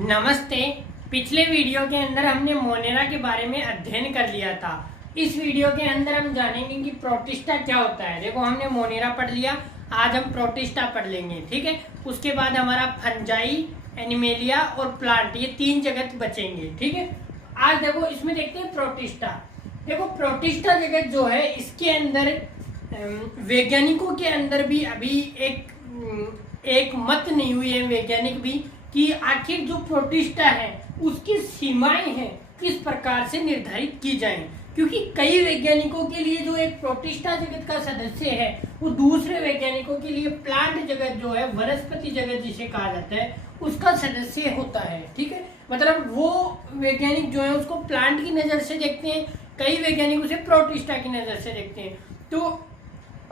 नमस्ते। पिछले वीडियो के अंदर हमने मोनेरा के बारे में अध्ययन कर लिया था। इस वीडियो के अंदर हम जानेंगे कि प्रोटिस्टा क्या होता है। देखो, हमने मोनेरा पढ़ लिया, आज हम प्रोटिस्टा पढ़ लेंगे, ठीक है। उसके बाद हमारा फंजाई, एनिमेलिया और प्लांट, ये तीन जगत बचेंगे, ठीक है। आज देखो इसमें देखते हैं प्रोटिस्टा। देखो, प्रोटिस्टा जगत जो है, इसके अंदर वैज्ञानिकों के अंदर भी अभी एक मत नहीं हुई है, वैज्ञानिक भी, कि आखिर जो प्रोटिस्टा है उसकी सीमाएं हैं किस प्रकार से निर्धारित की जाएं। क्योंकि कई वैज्ञानिकों के लिए जो एक प्रोटिस्टा जगत का सदस्य है, वो दूसरे वैज्ञानिकों के लिए प्लांट जगत जो है, वनस्पति जगत जिसे कहा जाता है, उसका सदस्य होता है, ठीक है। मतलब वो वैज्ञानिक जो है उसको प्लांट की नजर से देखते हैं, कई वैज्ञानिक उसे प्रोटिस्टा की नजर से देखते हैं। तो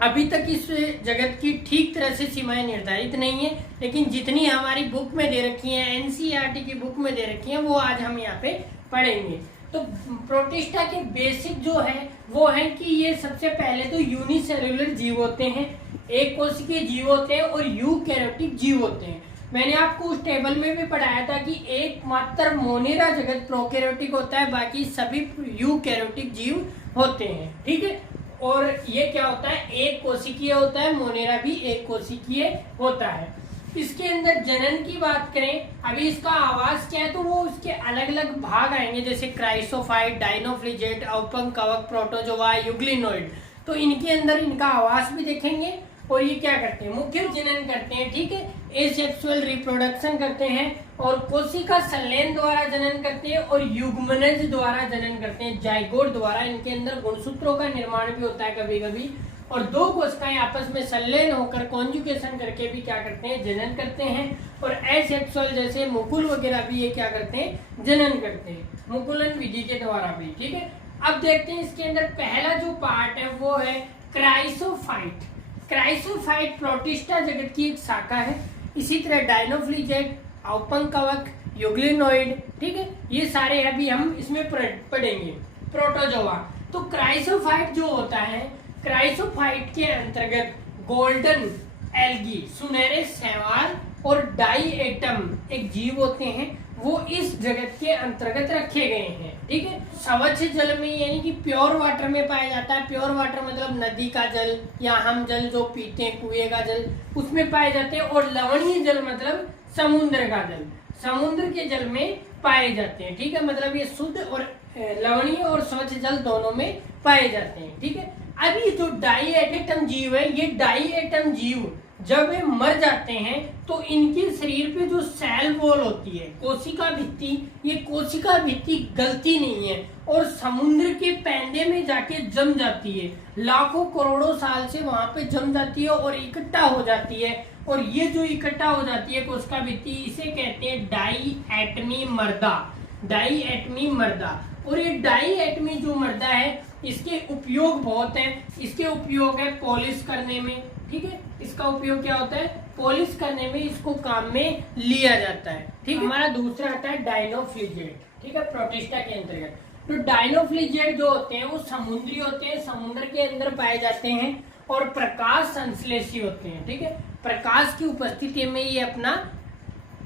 अभी तक इस जगत की ठीक तरह से सीमाएं निर्धारित नहीं है, लेकिन जितनी हमारी बुक में दे रखी है, एनसीईआरटी की बुक में दे रखी है, वो आज हम यहाँ पे पढ़ेंगे। तो प्रोटिस्टा के बेसिक जो है वो है कि ये सबसे पहले तो यूनिसेल्युलर जीव होते हैं, एक कोशिकीय जीव होते हैं और यूकैरियोटिक जीव होते हैं। मैंने आपको उस टेबल में भी पढ़ाया था कि एकमात्र मोनेरा जगत प्रोकैरियोटिक होता है, बाकी सभी यूकैरियोटिक जीव होते हैं, ठीक है। और ये क्या होता है, एक कोशिकीय होता है, मोनेरा भी एक कोशिकीय होता है। इसके अंदर जनन की बात करें, अभी इसका आवास क्या है, तो वो इसके अलग अलग भाग आएंगे, जैसे क्राइसोफाइट, डायनोफ्लिजेट, औपंग कवक, प्रोटोजोआ, यूग्लिनोइड। तो इनके अंदर इनका आवास भी देखेंगे। और ये क्या करते हैं, मुख्य जनन करते हैं, ठीक है, एसेक्सुअल रिप्रोडक्शन करते हैं, और कोशिका संलयन द्वारा जनन करते हैं और युग्मनज द्वारा जनन करते हैं, जाइगोट द्वारा। इनके अंदर गुणसूत्रों का निर्माण भी होता है कभी कभी, और दो कोशिकाएं आपस में संलयन होकर कॉन्जुगेशन करके भी क्या करते हैं, जनन करते हैं। और एसेक्सुअल जैसे मुकुल वगैरह भी ये क्या करते हैं, जनन करते हैं, मुकुलन विधि के द्वारा भी, ठीक है। अब देखते हैं इसके अंदर पहला जो पार्ट है वो है क्राइसोफाइट। क्राइसोफाइट प्रोटिस्टा जगत की एक शाखा है। इसी तरह डायनोफ्लिजेट, औपंग कवक, यूग्लिनोइड, ठीक है, ये सारे अभी हम इसमें पढ़ेंगे। प्रोटोजोआ। तो क्राइसोफाइट जो होता है, क्राइसोफाइट के अंतर्गत गोल्डन एल्गी, सुनहरे शैवाल और डाई एटम एक जीव होते हैं, वो इस जगत के अंतर्गत रखे गए हैं, ठीक है। स्वच्छ जल में यानी कि प्योर वाटर में पाया जाता है। प्योर वाटर मतलब नदी का जल या हम जल जो पीते हैं, कुएं का जल, उसमें पाए जाते हैं। और लवणीय जल मतलब समुद्र का जल, समुद्र के जल में पाए जाते हैं, ठीक है। मतलब ये शुद्ध और लवणीय और स्वच्छ जल दोनों में पाए जाते हैं, ठीक है। अब ये जो डाई एटम जीव है, ये डाई एटम जीव जब ये मर जाते हैं तो इनके शरीर पे जो सेल वॉल होती है, कोशिका भित्ति, ये कोशिका भित्ति गलती नहीं है और समुद्र के पैंदे में जाके जम जाती है। लाखों करोड़ों साल से वहां पे जम जाती है और इकट्ठा हो जाती है। और ये जो इकट्ठा हो जाती है कोशिका भित्ति, इसे कहते हैं डाई एटमी मर्दा, डाई एटमी मर्दा। और ये डाई एटमी जो मर्दा है, इसके उपयोग बहुत है। इसके उपयोग है पॉलिश करने में, ठीक है। इसका उपयोग क्या होता है, पॉलिश करने में इसको काम में लिया जाता है, ठीक है। हमारा दूसरा आता है डायनोफ्लिजेट, ठीक है, प्रोटिस्टा के अंतर्गत। तो डायनोफ्लिजेट जो होते हैं वो समुद्री होते हैं, समुद्र के अंदर पाए जाते हैं और प्रकाश संश्लेषी होते हैं, ठीक है। प्रकाश की उपस्थिति में ये अपना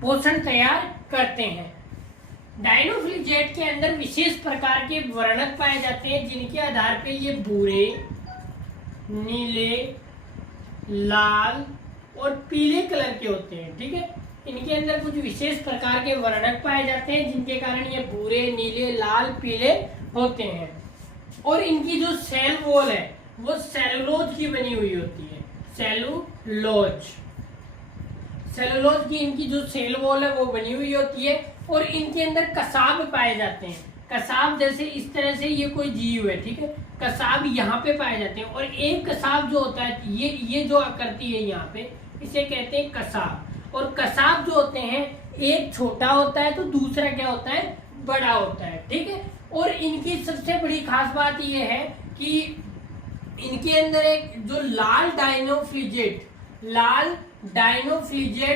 पोषण तैयार करते हैं। डायनोफ्लिजेट के अंदर विशेष प्रकार के वर्णक पाए जाते हैं, जिनके आधार पे ये भूरे, नीले, लाल और पीले कलर के होते हैं, ठीक है। इनके अंदर कुछ विशेष प्रकार के वर्णक पाए जाते हैं, जिनके कारण ये भूरे, नीले, लाल, पीले होते हैं। और इनकी जो सेल वॉल है वो सेलुलोज की बनी हुई होती है, सेलुलोज, सेलुलोज की इनकी जो सेल वॉल है वो बनी हुई होती है। और इनके अंदर कसाब पाए जाते हैं। कसाब जैसे इस तरह से ये कोई जीव है, ठीक है, कसाब यहाँ पे पाए जाते हैं। और एक कसाब जो होता है, ये जो आकृति है यहाँ पे, इसे कहते हैं कसाब। और कसाब जो होते हैं, एक छोटा होता है तो दूसरा क्या होता है, बड़ा होता है, ठीक है। और इनकी सबसे बड़ी खास बात ये है कि इनके अंदर एक जो लाल डायनोफ्लिजेट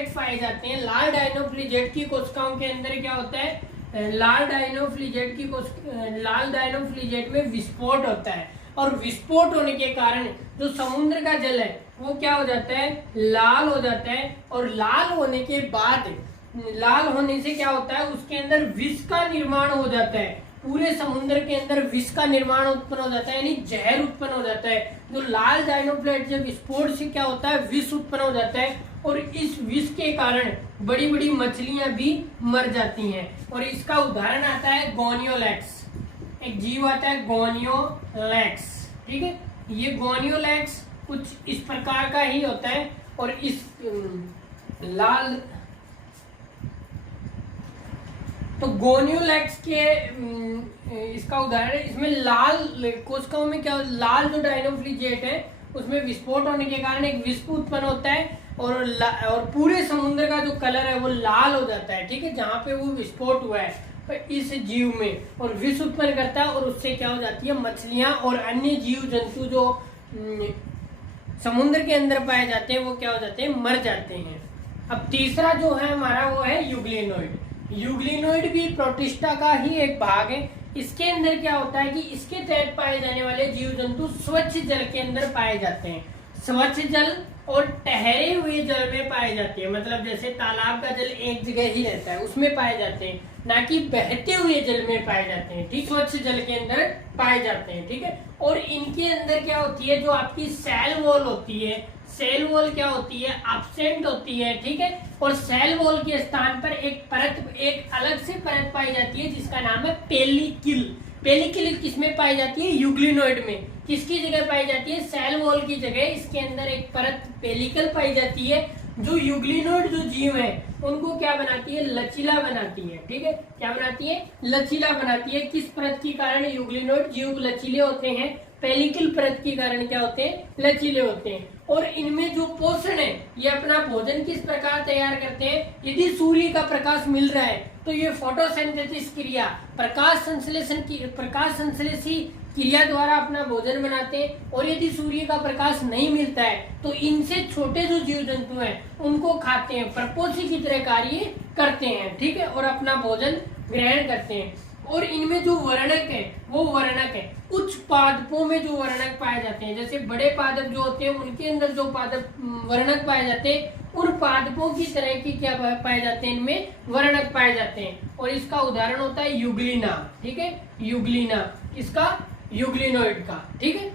पाए जाते हैं। लाल डायनोफ्लिजेट की कोशिकाओं के अंदर क्या होता है, लाल डायनोफ्लिजेट में विस्फोट होता है। और विस्फोट होने के कारण जो समुद्र का जल है वो क्या हो जाता है, लाल हो जाता है। और लाल होने के बाद लाल होने से क्या होता है, उसके अंदर विष का निर्माण हो जाता है, पूरे समुद्र के अंदर विष का निर्माण उत्पन्न हो जाता है, यानी जहर उत्पन्न हो जाता है। जो लाल डायनोप्लेट जब विस्फोट से क्या होता है, विष उत्पन्न हो जाता है और इस विष के कारण बड़ी बड़ी मछलियां भी मर जाती हैं। और इसका उदाहरण आता है गोनियोलैक्स, एक जीव आता है गोनियोलैक्स, ठीक है। ये गोनियोलैक्स कुछ इस प्रकार का ही होता है और इस लाल तो गोनियोलैक्स के इसका उदाहरण, इसमें लाल कोशिकाओं में क्या, लाल जो डायनोफ्लीजेट है उसमें विस्फोट होने के कारण एक विष उत्पन्न होता है और पूरे समुद्र का जो कलर है वो लाल हो जाता है, ठीक है, जहाँ पे वो विस्फोट हुआ है इस जीव में, और विष उत्पन्न करता है और उससे क्या हो जाती है, मछलियां और अन्य जीव जंतु जो समुद्र के अंदर पाए जाते हैं वो क्या हो जाते हैं, मर जाते हैं। अब तीसरा जो है हमारा वो है यूग्लिनोइड। यूग्लिनोइड भी प्रोटिस्टा का ही एक भाग है। इसके अंदर क्या होता है कि इसके तहत पाए जाने वाले जीव जंतु स्वच्छ जल के अंदर पाए जाते हैं। स्वच्छ जल और ठहरे हुए जल में पाए जाते हैं, मतलब जैसे तालाब का जल एक जगह ही रहता है उसमें पाए जाते हैं, ना कि बहते हुए जल में पाए जाते हैं, ठीक, स्वच्छ जल के अंदर पाए जाते हैं, ठीक है। और इनके अंदर क्या होती है, जो आपकी सेल वॉल होती है, सेल वॉल क्या होती है, एब्सेंट होती है, ठीक है। और सेल वॉल के स्थान पर एक परत, एक अलग से परत पाई जाती है जिसका नाम है पेलिकिल। पेलिकिल किसमें पाई जाती है, यूग्लिनोइड में। किसकी जगह पाई जाती है, सेल वॉल की जगह इसके अंदर एक परत पेलिकल पाई जाती है, जो यूग्लिनोइड जो जीव है उनको क्या बनाती है, लचीला बनाती है, ठीक है। क्या बनाती है, लचीला बनाती है। किस परत के कारण यूग्लिनोइड जीव लचीले होते हैं, पेलिकल परत के कारण क्या होते हैं, लचीले होते हैं। और इनमें जो पोषण है, ये अपना भोजन किस प्रकार तैयार करते हैं, यदि सूर्य का प्रकाश मिल रहा है तो ये फोटोसिंथेसिस क्रिया, प्रकाश संश्लेषी क्रिया द्वारा अपना भोजन बनाते हैं। और यदि सूर्य का प्रकाश नहीं मिलता है तो इनसे छोटे जो जीव जंतु हैं उनको खाते हैं, परपोषी की तरह कार्य करते हैं, ठीक है, और अपना भोजन ग्रहण करते हैं। और इनमें जो वर्णक है वो वर्णक है, उच्च पादपों में जो वर्णक पाए जाते हैं, जैसे बड़े पादप जो होते हैं उनके अंदर जो पादप वर्णक पाए जाते हैं, उन पादपों की तरह की क्या पाए जाते हैं, इनमें वर्णक पाए जाते हैं। और इसका उदाहरण होता है यूग्लिना, ठीक है, यूग्लिना, इसका यूग्लिनोइड का, ठीक है।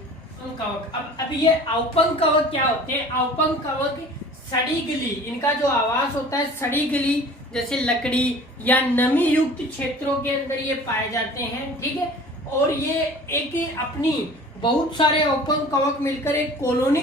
कवक, अब ये अवपंक कवक क्या होते हैं, अवपंक कवक सड़ी गली, इनका जो आवास होता है सड़ी गली, जैसे लकड़ी या नमी युक्त क्षेत्रों के अंदर ये पाए जाते हैं, ठीक है। और ये एक अपनी बहुत सारे अवपंक कवक मिलकर एक कॉलोनी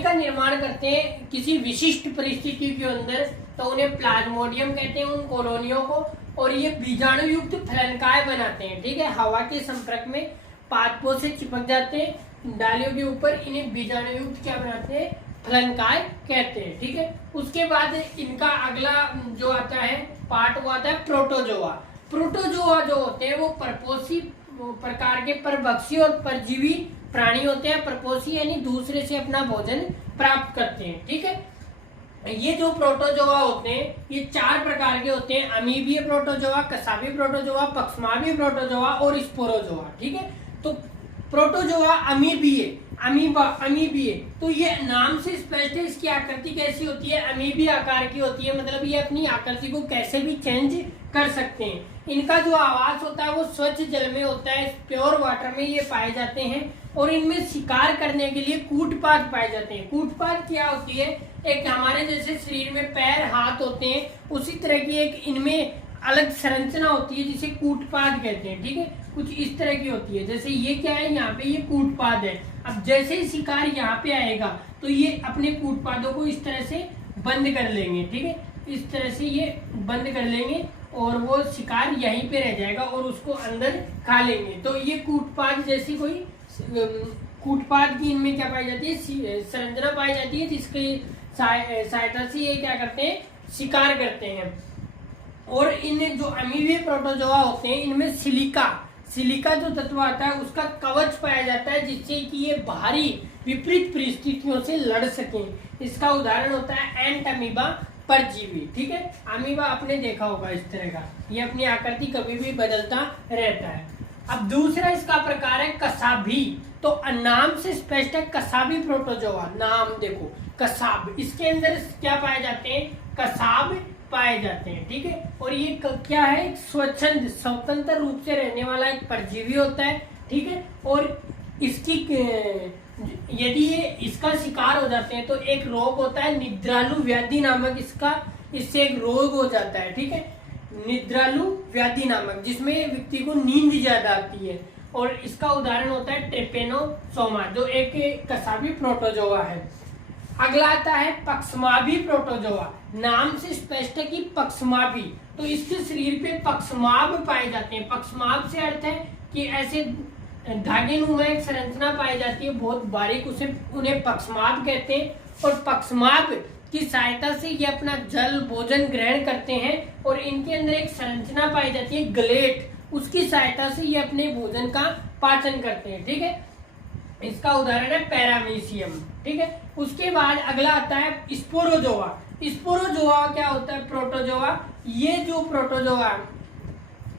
का निर्माण करते हैं किसी विशिष्ट परिस्थिति के अंदर, तो उन्हें प्लाज्मोडियम कहते हैं उन कॉलोनियों को। और ये बीजाणु युक्त फलनकाय बनाते हैं, ठीक है, हवा के संपर्क में पादपों से चिपक जाते हैं डालियों के ऊपर, इन्हें बीजाणु युक्त क्या बनाते हैं, फलनकाय कहते हैं, ठीक है। उसके बाद इनका अगला जो आता है पार्ट वो आता है प्रोटोजोआ। प्रोटोजोआ जो होते हैं वो परपोषी प्रकार के परभक्षी और परजीवी प्राणी होते हैं। परपोषी यानी दूसरे से अपना भोजन प्राप्त करते हैं, ठीक है। ये जो प्रोटोजोआ होते हैं ये 4 प्रकार के होते हैं, अमीबीय प्रोटोजोआ, कसाबी प्रोटोजोआ, पक्षमावी प्रोटोजोआ और स्पोरोजोआ, ठीक है। तो प्रोटोजोआ अमीबीय, तो ये नाम से स्पष्ट है, इसकी आकृति कैसी होती है, अमीबीय आकार की होती है, मतलब ये अपनी आकृति को कैसे भी चेंज कर सकते हैं। इनका जो आवास होता है वो स्वच्छ जल में होता है, प्योर वाटर में ये पाए जाते हैं। और इनमें शिकार करने के लिए कूटपाद पाए जाते हैं। कूटपाद क्या होती है, एक हमारे जैसे शरीर में पैर हाथ होते हैं उसी तरह की एक इनमें अलग संरचना होती है जिसे कूटपाद कहते हैं, ठीक है, कुछ इस तरह की होती है। जैसे ये क्या है, यहाँ पे ये कूटपाद है। अब जैसे ही शिकार यहाँ पे आएगा तो ये अपने कूटपादों को इस तरह से बंद कर लेंगे, ठीक है, इस तरह से ये बंद कर लेंगे और वो शिकार यहीं पे रह जाएगा और उसको अंदर खा लेंगे। तो ये कूटपाद जैसी कोई कूटपाद की इनमें क्या पाई जाती है, संरचना पाई जाती है, जिसकी सहायता से ये क्या करते हैं, शिकार करते हैं। और इन जो अमीबीय प्रोटोजोआ होते हैं इनमें सिलिका जो तत्व आता है उसका कवच पाया जाता है, जिससे कि ये बाहरी विपरीत परिस्थितियों से लड़ सकें। इसका उदाहरण होता है एंट अमीबा परजीवी, ठीक है। अमीबा आपने देखा होगा इस तरह का, ये अपनी आकृति कभी भी बदलता रहता है। अब दूसरा इसका प्रकार है कसाबी। तो नाम से स्पष्ट है, कसाबी प्रोटोजोआ, नाम देखो कसाब, इसके अंदर क्या पाए जाते हैं, कसाब पाए जाते हैं। ठीक है, और ये क्या है, एक स्वतंत्र रूप से रहने वाला एक परजीवी होता है। ठीक है, और इसकी यदि ये इसका शिकार हो जाते हैं तो एक रोग होता है निद्रालु व्याधि नामक, इससे एक रोग हो जाता है। ठीक है, निद्रालु व्याधि नामक, जिसमें व्यक्ति को नींद ज्यादा आती है, और इसका उदाहरण होता है ट्रिपेनोसोमा, जो एक कसाबी प्रोटोजोआ है। अगला आता है पक्षमाभी प्रोटोजोआ। नाम से स्पष्ट है कि पक्षमाभी, तो इसके शरीर पे पक्षमाभ पाए जाते हैं। पक्षमाभ से अर्थ है कि ऐसे धागे नुमा एक संरचना पाई जाती है, बहुत बारीक, उन्हें पक्षमाभ कहते हैं। और पक्षमाभ की सहायता से ये अपना जल भोजन ग्रहण करते हैं, और इनके अंदर एक संरचना पाई जाती है ग्लेट, उसकी सहायता से ये अपने भोजन का पाचन करते हैं। ठीक है, इसका उदाहरण है पैरामीशियम। ठीक है, उसके बाद अगला आता है स्पोरोजोआ। स्पोरोजोआ क्या होता है, प्रोटोजोआ। ये जो प्रोटोजोआ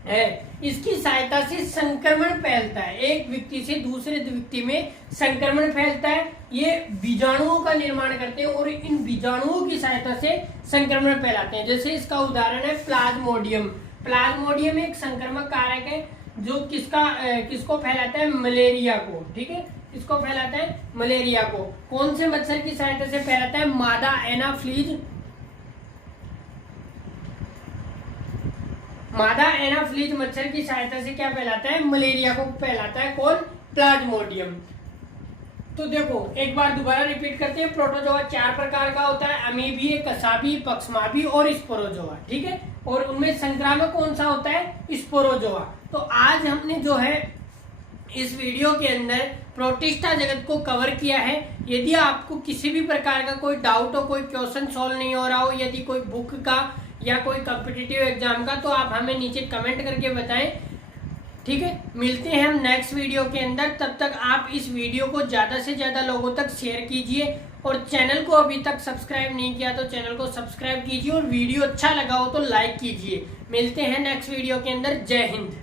है, इसकी सहायता से संक्रमण फैलता है, एक व्यक्ति से दूसरे व्यक्ति में संक्रमण फैलता है। ये बीजाणुओं का निर्माण करते हैं, और इन बीजाणुओं की सहायता से संक्रमण फैलाते हैं। जैसे इसका उदाहरण है प्लाज्मोडियम। प्लाज्मोडियम एक संक्रमक कारक है जो किसको फैलाता है, मलेरिया को। ठीक है, इसको फैलाता है मलेरिया को। कौन से मच्छर की सहायता से फैलाता है, मादा एनाफ्लीज। मादा एनाफ्लीज मच्छर की सहायता से क्या फैलाता है, मलेरिया को फैलाता है। कौन, प्लाज्मोडियम। तो देखो एक बार दोबारा रिपीट करते हैं। प्रोटोजोआ 4 प्रकार का होता है, अमीबीय, कसाबी, पक्षमाभी और स्पोरोजोआ। ठीक है, और उनमें संक्रामक कौन सा होता है, स्पोरोजोआ। तो आज हमने जो है इस वीडियो के अंदर प्रोटिस्टा जगत को कवर किया है। यदि आपको किसी भी प्रकार का कोई डाउट हो, कोई क्वेश्चन सॉल्व नहीं हो रहा हो, यदि कोई बुक का या कोई कॉम्पिटिटिव एग्जाम का, तो आप हमें नीचे कमेंट करके बताएं। ठीक है, मिलते हैं हम नेक्स्ट वीडियो के अंदर। तब तक आप इस वीडियो को ज्यादा से ज्यादा लोगों तक शेयर कीजिए, और चैनल को अभी तक सब्सक्राइब नहीं किया तो चैनल को सब्सक्राइब कीजिए, और वीडियो अच्छा लगा हो तो लाइक कीजिए। मिलते हैं नेक्स्ट वीडियो के अंदर। जय हिंद।